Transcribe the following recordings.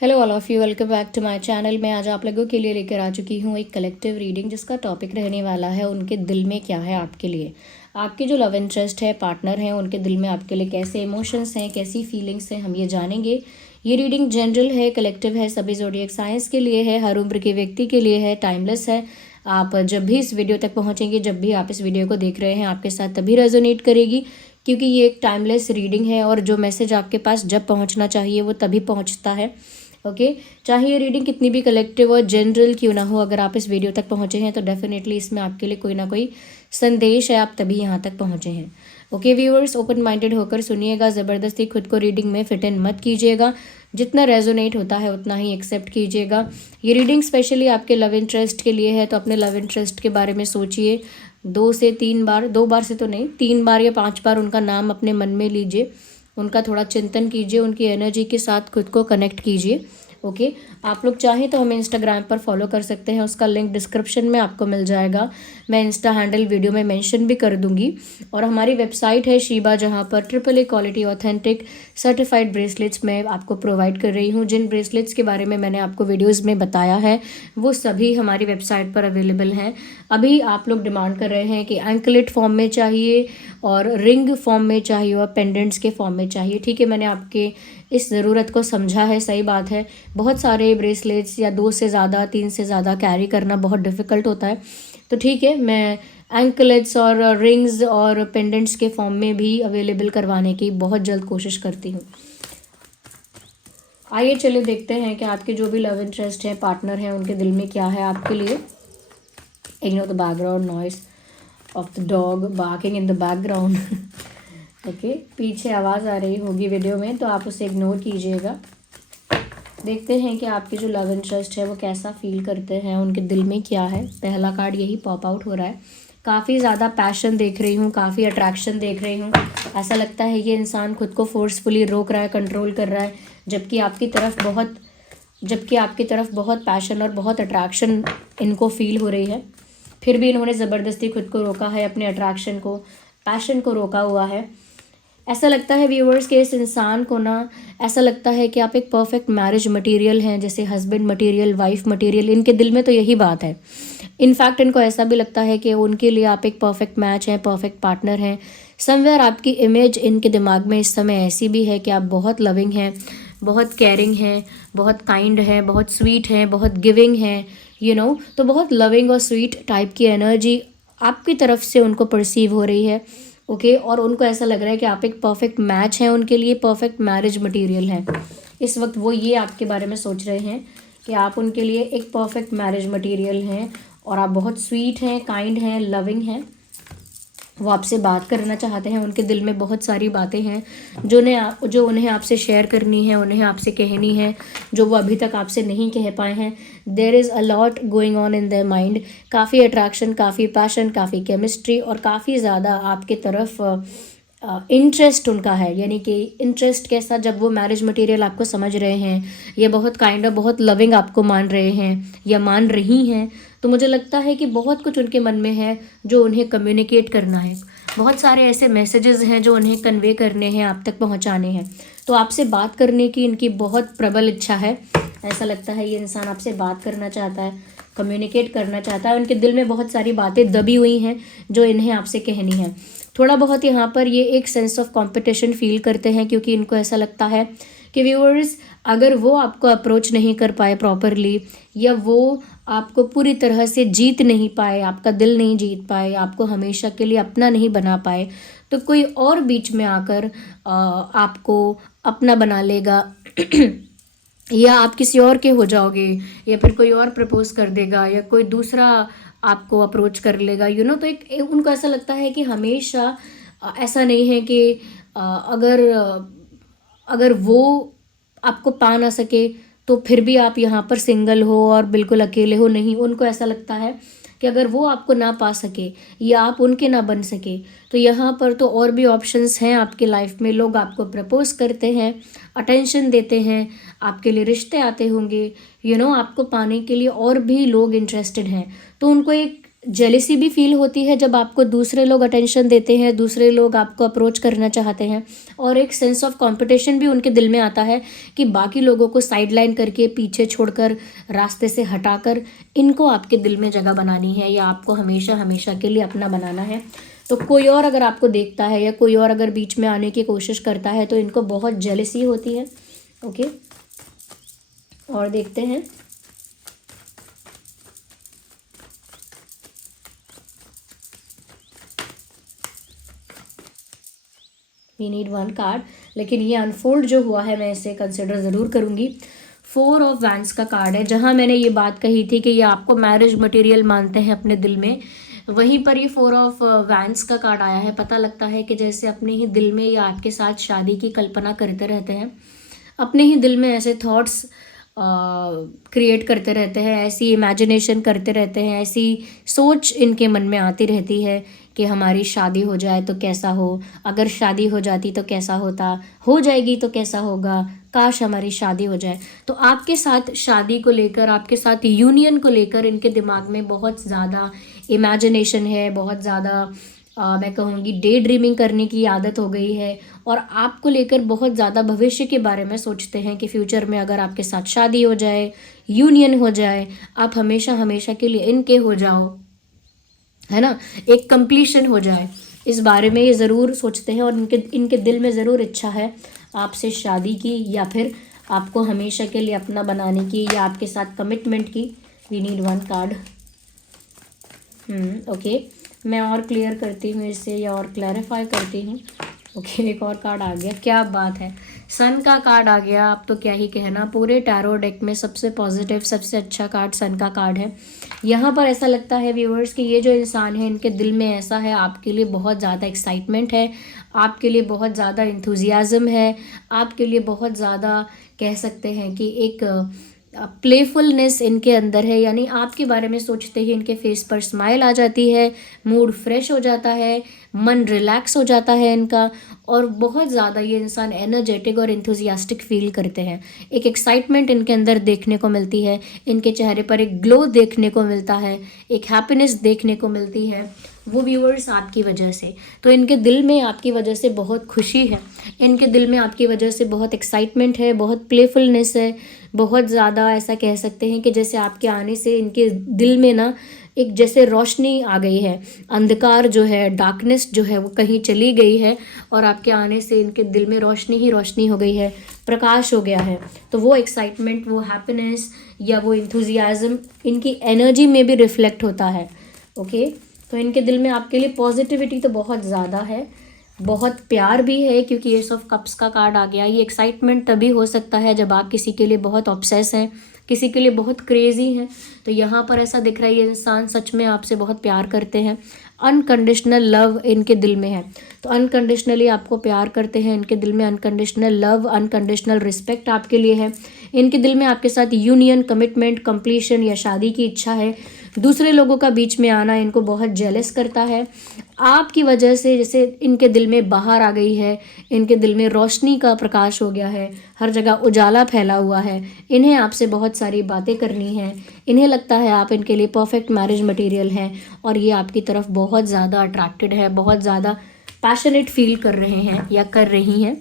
Hello all of you, welcome back to my channel. मैं आज आप लोगों के लिए लेकर आ चुकी हूँ एक कलेक्टिव रीडिंग जिसका टॉपिक रहने वाला है उनके दिल में क्या है आपके लिए। आपके जो लव इंटरेस्ट है, पार्टनर हैं, उनके दिल में आपके लिए कैसे इमोशंस हैं, कैसी फीलिंग्स हैं, हम ये जानेंगे। ये रीडिंग जनरल है, कलेक्टिव है, सभी ज़ोडिएक साइंस के लिए है, हर उम्र के व्यक्ति के लिए है, टाइमलेस है। आप जब भी इस वीडियो तक पहुँचेंगे, जब भी आप इस वीडियो को देख रहे हैं, आपके साथ तभी रेजोनेट करेगी, क्योंकि ये एक टाइमलेस रीडिंग है और जो मैसेज आपके पास जब पहुँचना चाहिए वो तभी पहुँचता है। ओके चाहे ये रीडिंग कितनी भी कलेक्टिव और जनरल क्यों ना हो, अगर आप इस वीडियो तक पहुँचे हैं तो डेफिनेटली इसमें आपके लिए कोई ना कोई संदेश है, आप तभी यहाँ तक पहुँचे हैं। ओके व्यूअर्स, ओपन माइंडेड होकर सुनिएगा, ज़बरदस्ती खुद को रीडिंग में फिट इन मत कीजिएगा, जितना रेजोनेट होता है उतना ही एक्सेप्ट कीजिएगा। ये रीडिंग स्पेशली आपके लव इंटरेस्ट के लिए है, तो अपने लव इंटरेस्ट के बारे में सोचिए 2 से 3 बार, 2 बार से तो नहीं, 3 बार या 5 बार उनका नाम अपने मन में लीजिए, उनका थोड़ा चिंतन कीजिए, उनकी एनर्जी के साथ खुद को कनेक्ट कीजिए। ओके आप लोग चाहें तो हमें इंस्टाग्राम पर फॉलो कर सकते हैं, उसका लिंक डिस्क्रिप्शन में आपको मिल जाएगा। मैं इंस्टा हैंडल वीडियो में मेंशन भी कर दूंगी। और हमारी वेबसाइट है शीबा, जहां पर AAA quality authentic certified bracelets मैं आपको प्रोवाइड कर रही हूं। जिन ब्रेसलेट्स के बारे में मैंने आपको वीडियोज़ में बताया है वो सभी हमारी वेबसाइट पर अवेलेबल हैं। अभी आप लोग डिमांड कर रहे हैं कि एंकलेट फॉर्म में चाहिए और रिंग फॉर्म में चाहिए और पेंडेंट्स के फॉर्म में चाहिए। ठीक है, मैंने आपके इस ज़रूरत को समझा है, सही बात है। बहुत सारे ब्रेसलेट्स या 2 से ज़्यादा, 3 से ज़्यादा कैरी करना बहुत डिफ़िकल्ट होता है, तो ठीक है, मैं एंकलेट्स और रिंग्स और पेंडेंट्स के फॉर्म में भी अवेलेबल करवाने की बहुत जल्द कोशिश करती हूँ। आइए चलिए देखते हैं कि आपके जो भी लव इंटरेस्ट हैं, पार्टनर हैं, उनके दिल में क्या है आपके लिए। Ignore the background noise of the dog barking in the background. Okay पीछे आवाज़ आ रही होगी वीडियो में, तो आप उसे इग्नोर कीजिएगा। देखते हैं कि आपके जो लव इंटरेस्ट है वो कैसा फील करते हैं, उनके दिल में क्या है। पहला कार्ड यही पॉप आउट हो रहा है। काफ़ी ज़्यादा पैशन देख रही हूँ, काफ़ी अट्रैक्शन देख रही हूँ। ऐसा लगता है ये इंसान खुद को फोर्सफुली रोक रहा है, कंट्रोल कर रहा है, जबकि आपकी तरफ बहुत पैशन और बहुत अट्रैक्शन इनको फील हो रही है। फिर भी इन्होंने ज़बरदस्ती खुद को रोका है, अपने अट्रैक्शन को, पैशन को रोका हुआ है। ऐसा लगता है व्यूअर्स कि इस इंसान को ना, ऐसा लगता है कि आप एक परफेक्ट मैरिज मटेरियल हैं, जैसे हस्बैंड मटेरियल, वाइफ मटेरियल। इनके दिल में तो यही बात है। इनफैक्ट इनको ऐसा भी लगता है कि उनके लिए आप एक परफेक्ट मैच हैं, परफेक्ट पार्टनर हैं। समवेयर आपकी इमेज इनके दिमाग में इस समय ऐसी भी है कि आप बहुत लविंग हैं, बहुत केयरिंग हैं, बहुत काइंड हैं, बहुत स्वीट हैं, बहुत गिविंग हैं, तो बहुत लविंग और स्वीट टाइप की एनर्जी आपकी तरफ से उनको परसीव हो रही है। ओके और उनको ऐसा लग रहा है कि आप एक परफेक्ट मैच हैं उनके लिए, परफेक्ट मैरिज मटेरियल हैं। इस वक्त वो ये आपके बारे में सोच रहे हैं कि आप उनके लिए एक परफेक्ट मैरिज मटेरियल हैं और आप बहुत स्वीट हैं, काइंड हैं, लविंग हैं। वो आपसे बात करना चाहते हैं, उनके दिल में बहुत सारी बातें हैं जो उन्हें आपसे शेयर करनी है, उन्हें आपसे कहनी है, जो वो अभी तक आपसे नहीं कह पाए हैं। There is a lot going on in their mind. काफ़ी अट्रैक्शन, काफ़ी पैशन, काफ़ी केमिस्ट्री और काफ़ी ज़्यादा आपके तरफ इंटरेस्ट उनका है। यानी कि इंटरेस्ट कैसा, जब वो मैरिज मटेरियल आपको समझ रहे हैं या बहुत काइंड ऑफ, बहुत लविंग आपको मान रहे हैं या मान रही हैं, तो मुझे लगता है कि बहुत कुछ उनके मन में है जो उन्हें कम्युनिकेट करना है। बहुत सारे ऐसे मैसेजेस हैं जो उन्हें कन्वे करने हैं, आप तक पहुंचाने हैं। तो आपसे बात करने की इनकी बहुत प्रबल इच्छा है। ऐसा लगता है ये इंसान आपसे बात करना चाहता है, कम्युनिकेट करना चाहता है। उनके दिल में बहुत सारी बातें दबी हुई हैं जो इन्हें आपसे कहनी है। थोड़ा बहुत यहाँ पर ये एक सेंस ऑफ कंपटीशन फील करते हैं, क्योंकि इनको ऐसा लगता है कि व्यूअर्स, अगर वो आपको अप्रोच नहीं कर पाए प्रॉपरली, या वो आपको पूरी तरह से जीत नहीं पाए, आपका दिल नहीं जीत पाए, आपको हमेशा के लिए अपना नहीं बना पाए, तो कोई और बीच में आकर आपको अपना बना लेगा या आप किसी और के हो जाओगे, या फिर कोई और प्रपोज कर देगा, या कोई दूसरा आपको अप्रोच कर लेगा, तो उनको ऐसा लगता है कि हमेशा ऐसा नहीं है कि अगर वो आपको पा ना सके तो फिर भी आप यहाँ पर सिंगल हो और बिल्कुल अकेले हो। नहीं, उनको ऐसा लगता है कि अगर वो आपको ना पा सके या आप उनके ना बन सके, तो यहाँ पर तो और भी ऑप्शंस हैं आपके लाइफ में। लोग आपको प्रपोज करते हैं, अटेंशन देते हैं, आपके लिए रिश्ते आते होंगे, आपको पाने के लिए और भी लोग इंटरेस्टेड हैं। तो उनको एक जेलिसी भी फील होती है जब आपको दूसरे लोग अटेंशन देते हैं, दूसरे लोग आपको अप्रोच करना चाहते हैं, और एक सेंस ऑफ कंपटीशन भी उनके दिल में आता है कि बाकी लोगों को साइडलाइन करके, पीछे छोड़कर, रास्ते से हटाकर इनको आपके दिल में जगह बनानी है या आपको हमेशा हमेशा के लिए अपना बनाना है। तो कोई और अगर आपको देखता है या कोई और अगर बीच में आने की कोशिश करता है तो इनको बहुत जेलिसी होती है। ओके, और देखते हैं। वी नीड वन कार्ड, लेकिन ये अनफोल्ड जो हुआ है मैं इसे कंसिडर ज़रूर करूँगी। 4 ऑफ वैंड्स का कार्ड है। जहाँ मैंने ये बात कही थी कि ये आपको मैरिज मटेरियल मानते हैं अपने दिल में, वहीं पर ये 4 ऑफ वैंड्स का कार्ड आया है। पता लगता है कि जैसे अपने ही दिल में या आपके साथ शादी की कल्पना करते रहते हैं, अपने ही दिल में ऐसे थॉट्स क्रिएट करते रहते हैं, ऐसी इमेजिनेशन करते रहते हैं, ऐसी सोच इनके मन में आती रहती है कि हमारी शादी हो जाए तो कैसा हो, अगर शादी हो जाती तो कैसा होता, हो जाएगी तो कैसा होगा, काश हमारी शादी हो जाए। तो आपके साथ शादी को लेकर, आपके साथ यूनियन को लेकर इनके दिमाग में बहुत ज़्यादा इमेजिनेशन है, बहुत ज़्यादा मैं कहूँगी डे ड्रीमिंग करने की आदत हो गई है, और आपको लेकर बहुत ज़्यादा भविष्य के बारे में सोचते हैं कि फ्यूचर में अगर आपके साथ शादी हो जाए, यूनियन हो जाए, आप हमेशा हमेशा के लिए इनके हो जाओ, है ना, एक कंप्लीशन हो जाए, इस बारे में ये ज़रूर सोचते हैं। और इनके दिल में ज़रूर इच्छा है आपसे शादी की, या फिर आपको हमेशा के लिए अपना बनाने की, या आपके साथ कमिटमेंट की। We need one card. Okay, मैं और क्लियर करती हूँ इसे, या और क्लैरिफाई करती हूँ। ओके, एक और कार्ड आ गया, क्या बात है, सन का कार्ड आ गया। अब तो क्या ही कहना, पूरे टैरो डेक में सबसे पॉजिटिव, सबसे अच्छा कार्ड सन का कार्ड है। यहाँ पर ऐसा लगता है व्यूअर्स कि ये जो इंसान है, इनके दिल में ऐसा है, आपके लिए बहुत ज़्यादा एक्साइटमेंट है, आपके लिए बहुत ज़्यादा इंथुजियाज़म है, आपके लिए बहुत ज़्यादा कह सकते हैं कि एक प्लेफुलनेस इनके अंदर है। यानी आपके बारे में सोचते ही इनके फेस पर स्माइल आ जाती है, मूड फ्रेश हो जाता है, मन रिलैक्स हो जाता है इनका, और बहुत ज़्यादा ये इंसान एनर्जेटिक और इंथुजियास्टिक फील करते हैं। एक एक्साइटमेंट इनके अंदर देखने को मिलती है, इनके चेहरे पर एक ग्लो देखने को मिलता है, एक हैप्पीनेस देखने को मिलती है, वो व्यूअर्स आपकी वजह से। तो इनके दिल में आपकी वजह से बहुत खुशी है, इनके दिल में आपकी वजह से बहुत एक्साइटमेंट है, बहुत प्लेफुलनेस है, बहुत ज़्यादा ऐसा कह सकते हैं कि जैसे आपके आने से इनके दिल में ना एक जैसे रोशनी आ गई है, अंधकार जो है, डार्कनेस जो है वो कहीं चली गई है, और आपके आने से इनके दिल में रोशनी ही रोशनी हो गई है, प्रकाश हो गया है। तो वो एक्साइटमेंट, वो हैप्पीनेस या वो इंथुजियाज़म इनकी एनर्जी में भी रिफ्लेक्ट होता है। ओके, तो इनके दिल में आपके लिए पॉजिटिविटी तो बहुत ज़्यादा है, बहुत प्यार भी है, क्योंकि एस ऑफ कप्स का कार्ड आ गया। ये एक्साइटमेंट तभी हो सकता है जब आप किसी के लिए बहुत ऑब्सेस हैं, किसी के लिए बहुत क्रेजी हैं। तो यहाँ पर ऐसा दिख रहा है ये इंसान सच में आपसे बहुत प्यार करते हैं, अनकंडीशनल लव इनके दिल में है। तो अनकंडीशनली आपको प्यार करते हैं, इनके दिल में अनकंडीशनल लव, अनकंडीशनल रिस्पेक्ट आपके लिए है। इनके दिल में आपके साथ यूनियन, कमिटमेंट, कंप्लीशन या शादी की इच्छा है। दूसरे लोगों का बीच में आना इनको बहुत जेलस करता है आपकी वजह से। जैसे इनके दिल में बाहर आ गई है, इनके दिल में रोशनी का प्रकाश हो गया है, हर जगह उजाला फैला हुआ है। इन्हें आपसे बहुत सारी बातें करनी है, इन्हें लगता है आप इनके लिए परफेक्ट मैरिज मटेरियल हैं, और ये आपकी तरफ बहुत ज़्यादा अट्रैक्टेड है, बहुत ज़्यादा पैशनेट फील कर रहे हैं या कर रही हैं।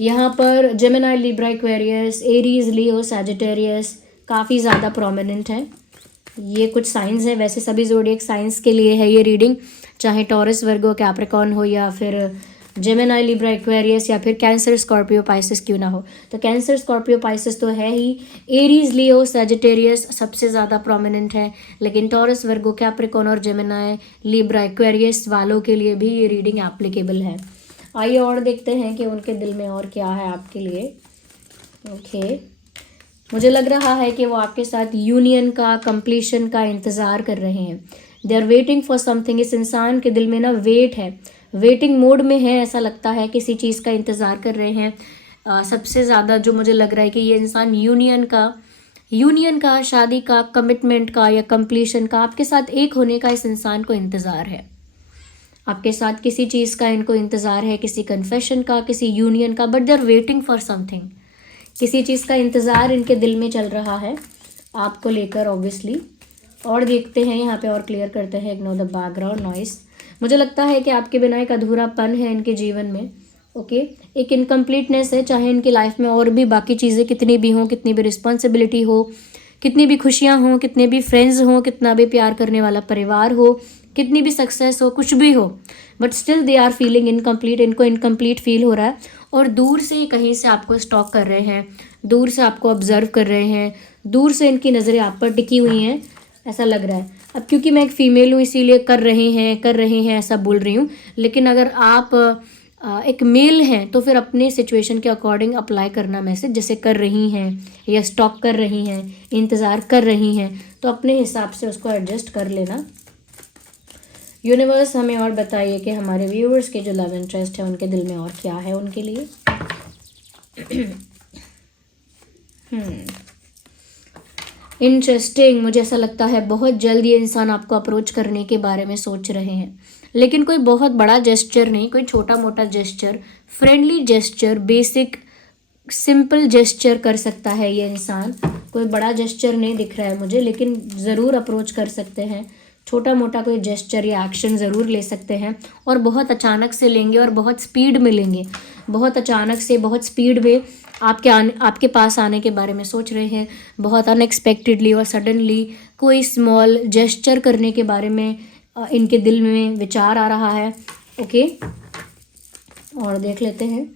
यहाँ पर जेमिनी, लिब्रा, एक्वेरियस, एरीज, लियो, सैजिटेरियस काफ़ी ज़्यादा प्रोमिनेंट है। ये कुछ साइंस हैं, वैसे सभी ज़ोडिएक साइंस के लिए है ये रीडिंग, चाहे टॉरस, वर्गो, कैप्रिकॉर्न हो, या फिर जेमिनी, लिब्रा, एक्वेरियस, या फिर कैंसर, स्कॉर्पियो, पाइसिस क्यों ना हो। तो कैंसर, स्कॉर्पियो, पाइसिस तो है ही, एरीज, लियो, सैजिटेरियस सबसे ज़्यादा प्रोमिनेंट है, लेकिन टॉरस, वर्गो, कैप्रिकॉर्न और जेमिनी, लिब्रा, एक्वेरियस वालों के लिए भी ये रीडिंग एप्लीकेबल है। आइए और देखते हैं कि उनके दिल में और क्या है आपके लिए। ओके, मुझे लग रहा है कि वो आपके साथ यूनियन का, कंप्लीशन का इंतज़ार कर रहे हैं। They are waiting for something. इस इंसान के दिल में ना वेट है, वेटिंग मोड में है, ऐसा लगता है किसी चीज़ का इंतज़ार कर रहे हैं। सबसे ज़्यादा जो मुझे लग रहा है कि ये इंसान यूनियन का, शादी का, कमिटमेंट का या कंप्लीशन का, आपके साथ एक होने का इस इंसान को इंतज़ार है। आपके साथ किसी चीज़ का इनको इंतज़ार है, किसी कन्फेशन का, किसी यूनियन का, but they are waiting for something. किसी चीज़ का इंतज़ार इनके दिल में चल रहा है आपको लेकर ऑब्वियसली। और देखते हैं यहाँ पे और क्लियर करते हैं, इग्नोर द बैकग्राउंड नॉइस। मुझे लगता है कि आपके बिना एक अधूरापन है इनके जीवन में, ओके एक इनकम्प्लीटनेस है, चाहे इनकी लाइफ में और भी बाकी चीज़ें कितनी भी हों, कितनी भी रिस्पॉन्सिबिलिटी हो, कितनी भी खुशियाँ हों, कितने भी फ्रेंड्स हों, कितना भी प्यार करने वाला परिवार हो, कितनी भी सक्सेस हो, कुछ भी हो, but still they are feeling incomplete, इनको इनकम्प्लीट फील हो रहा है। और दूर से ही कहीं से आपको स्टॉक कर रहे हैं, दूर से आपको ऑब्जर्व कर रहे हैं, दूर से इनकी नज़रें आप पर टिकी हुई हैं, ऐसा लग रहा है। अब क्योंकि मैं एक फ़ीमेल हूँ इसीलिए कर रहे हैं ऐसा बोल रही हूँ, लेकिन अगर आप एक मेल हैं तो फिर अपने सिचुएशन के अकॉर्डिंग अप्लाई करना मैसेज, जैसे कर रही हैं या स्टॉक कर रही हैं, इंतज़ार कर रही हैं, तो अपने हिसाब से उसको एडजस्ट कर लेना। यूनिवर्स हमें और बताइए कि हमारे व्यूअर्स के जो लव इंटरेस्ट है उनके दिल में और क्या है उनके लिए। इंटरेस्टिंग। मुझे ऐसा लगता है बहुत जल्द ये इंसान आपको अप्रोच करने के बारे में सोच रहे हैं, लेकिन कोई बहुत बड़ा जेस्चर नहीं, कोई छोटा मोटा gesture, friendly gesture, basic simple gesture कर सकता है ये इंसान। कोई बड़ा जेस्चर नहीं दिख रहा है मुझे, लेकिन ज़रूर अप्रोच कर सकते हैं, छोटा मोटा कोई जेस्चर या एक्शन ज़रूर ले सकते हैं, और बहुत अचानक से लेंगे और बहुत स्पीड में लेंगे, बहुत अचानक से बहुत स्पीड में आपके पास आने के बारे में सोच रहे हैं, बहुत अनएक्सपेक्टेडली और सडनली कोई स्मॉल जेस्चर करने के बारे में इनके दिल में विचार आ रहा है। ओके, और देख लेते हैं।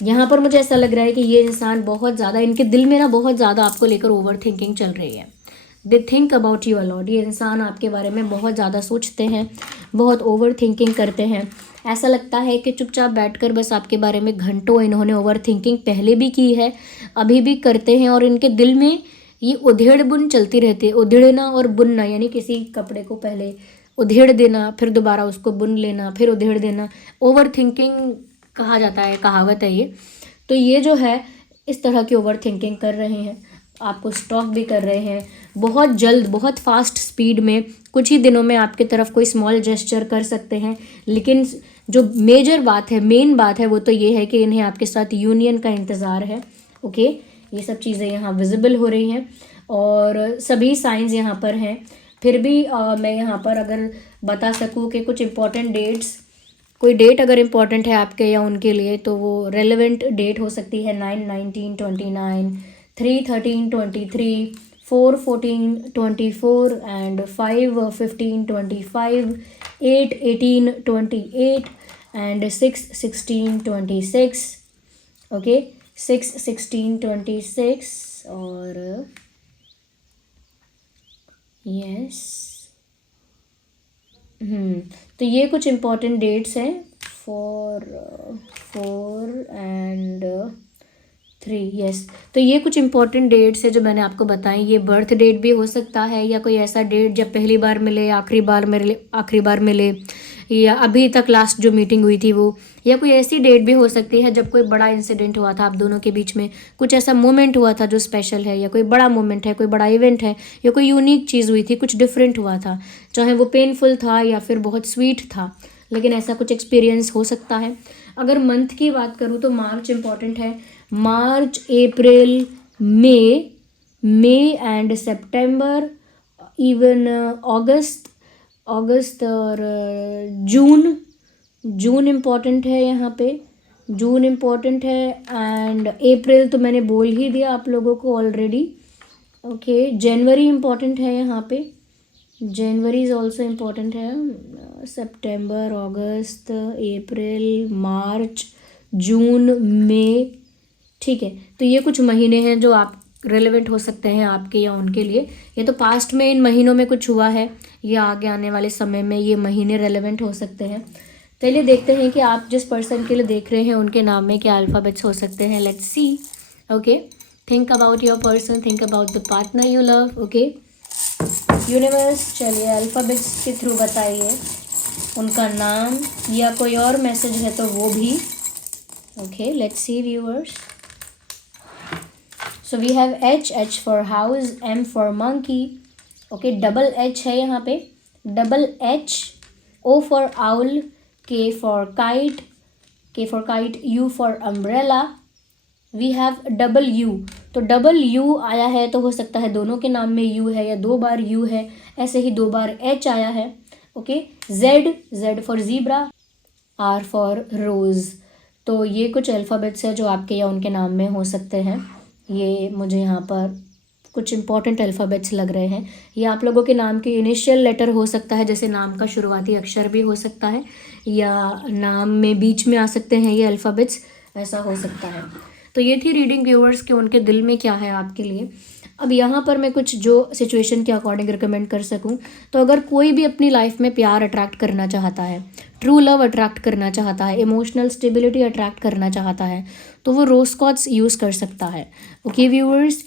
यहाँ पर मुझे ऐसा लग रहा है कि ये इंसान बहुत ज़्यादा, इनके दिल में ना बहुत ज़्यादा आपको लेकर ओवर थिंकिंग चल रही है। They think about you a lot. ये इंसान आपके बारे में बहुत ज़्यादा सोचते हैं, बहुत ओवर थिंकिंग करते हैं। ऐसा लगता है कि चुपचाप बैठकर बस आपके बारे में घंटों इन्होंने ओवर थिंकिंग पहले भी की है, अभी भी करते हैं, और इनके दिल में ये उधेड़ बुन चलती रहती है। उधेड़ना और बुनना, यानी किसी कपड़े को पहले उधेड़ देना, फिर दोबारा उसको बुन लेना, फिर उधेड़ देना, ओवर थिंकिंग कहा जाता है, कहावत है ये। तो ये जो है इस तरह की ओवर थिंकिंग कर रहे हैं, आपको स्टॉक भी कर रहे हैं, बहुत जल्द, बहुत फास्ट स्पीड में कुछ ही दिनों में आपकी तरफ कोई स्मॉल जेस्चर कर सकते हैं। लेकिन जो मेजर बात है, मेन बात है, वो तो ये है कि इन्हें आपके साथ यूनियन का इंतज़ार है। ओके, ये सब चीज़ें यहाँ विजिबल हो रही हैं और सभी साइंस यहाँ पर हैं। फिर भी मैं यहाँ पर अगर बता सकूँ कि कुछ इम्पॉर्टेंट डेट्स, कोई डेट अगर इम्पॉर्टेंट है आपके या उनके लिए, तो वो रेलेवेंट डेट हो सकती है 9/19/29, 3/13/23, 4/14/24 एंड 5/15/25, 8/18/28 एंड 6/16/26। ओके, 6/16/26 और यस, तो ये कुछ इम्पॉर्टेंट डेट्स हैं, 4 एंड 3, यस। तो ये कुछ इम्पॉर्टेंट डेट्स है जो मैंने आपको बताई। ये बर्थ डेट भी हो सकता है, या कोई ऐसा डेट जब पहली बार मिले, आखिरी बार मिले, या अभी तक लास्ट जो मीटिंग हुई थी वो, या कोई ऐसी डेट भी हो सकती है जब कोई बड़ा इंसिडेंट हुआ था आप दोनों के बीच में, कुछ ऐसा मोमेंट हुआ था जो स्पेशल है, या कोई बड़ा मोमेंट है, कोई बड़ा इवेंट है, या कोई यूनिक चीज़ हुई थी, कुछ डिफरेंट हुआ था, चाहे वो पेनफुल था या फिर बहुत स्वीट था, लेकिन ऐसा कुछ एक्सपीरियंस हो सकता है। अगर मंथ की बात करूँ तो मार्च इम्पॉर्टेंट है। मार्च, अप्रैल, मई एंड सितंबर, इवन अगस्त और जून इम्पॉर्टेंट है यहाँ पे, जून इम्पॉर्टेंट है, एंड अप्रैल तो मैंने बोल ही दिया आप लोगों को ऑलरेडी। ओके, जनवरी इम्पॉर्टेंट है यहाँ पे, जनवरी इज़ ऑल्सो इम्पॉर्टेंट है। सितंबर, अगस्त, अप्रैल, मार्च, जून, मई, ठीक है। तो ये कुछ महीने हैं जो आप रेलेवेंट हो सकते हैं आपके या उनके लिए। ये तो पास्ट में इन महीनों में कुछ हुआ है, या आगे आने वाले समय में ये महीने रेलेवेंट हो सकते हैं। चलिए देखते हैं कि आप जिस पर्सन के लिए देख रहे हैं उनके नाम में क्या अल्फ़ाबेट्स हो सकते हैं। Let's see. Okay, think about your person, think about the partner you love. Okay universe, चलिए अल्फ़ाबेट्स के थ्रू बताइए उनका नाम, या कोई और मैसेज है तो वो भी। Okay, let's see viewers. So we have H for house, M for monkey. Okay, double H है यहाँ पे, double H, O for owl, K for kite, U for umbrella, we have double U, तो double U आया है तो हो सकता है दोनों के नाम में यू है या 2 बार यू है, ऐसे ही 2 बार एच आया है। Okay, Z, Z for zebra, R for rose. तो ये कुछ अल्फ़ाबेट्स है जो आपके या उनके नाम में हो सकते हैं। ये मुझे यहाँ पर कुछ इंपॉर्टेंट अल्फ़ाबेट्स लग रहे हैं। ये आप लोगों के नाम के इनिशियल लेटर हो सकता है, जैसे नाम का शुरुआती अक्षर भी हो सकता है, या नाम में बीच में आ सकते हैं ये अल्फ़ाबेट्स, ऐसा हो सकता है। तो ये थी रीडिंग व्यूअर्स कि उनके दिल में क्या है आपके लिए। अब यहाँ पर मैं कुछ जो सिचुएशन के अकॉर्डिंग रिकमेंड कर सकूँ, तो अगर कोई भी अपनी लाइफ में प्यार अट्रैक्ट करना चाहता है, ट्रू लव अट्रैक्ट करना चाहता है, इमोशनल स्टेबिलिटी अट्रैक्ट करना चाहता है, तो वो रोज़ क्वार्ट्ज यूज़ कर सकता है। Okay viewers,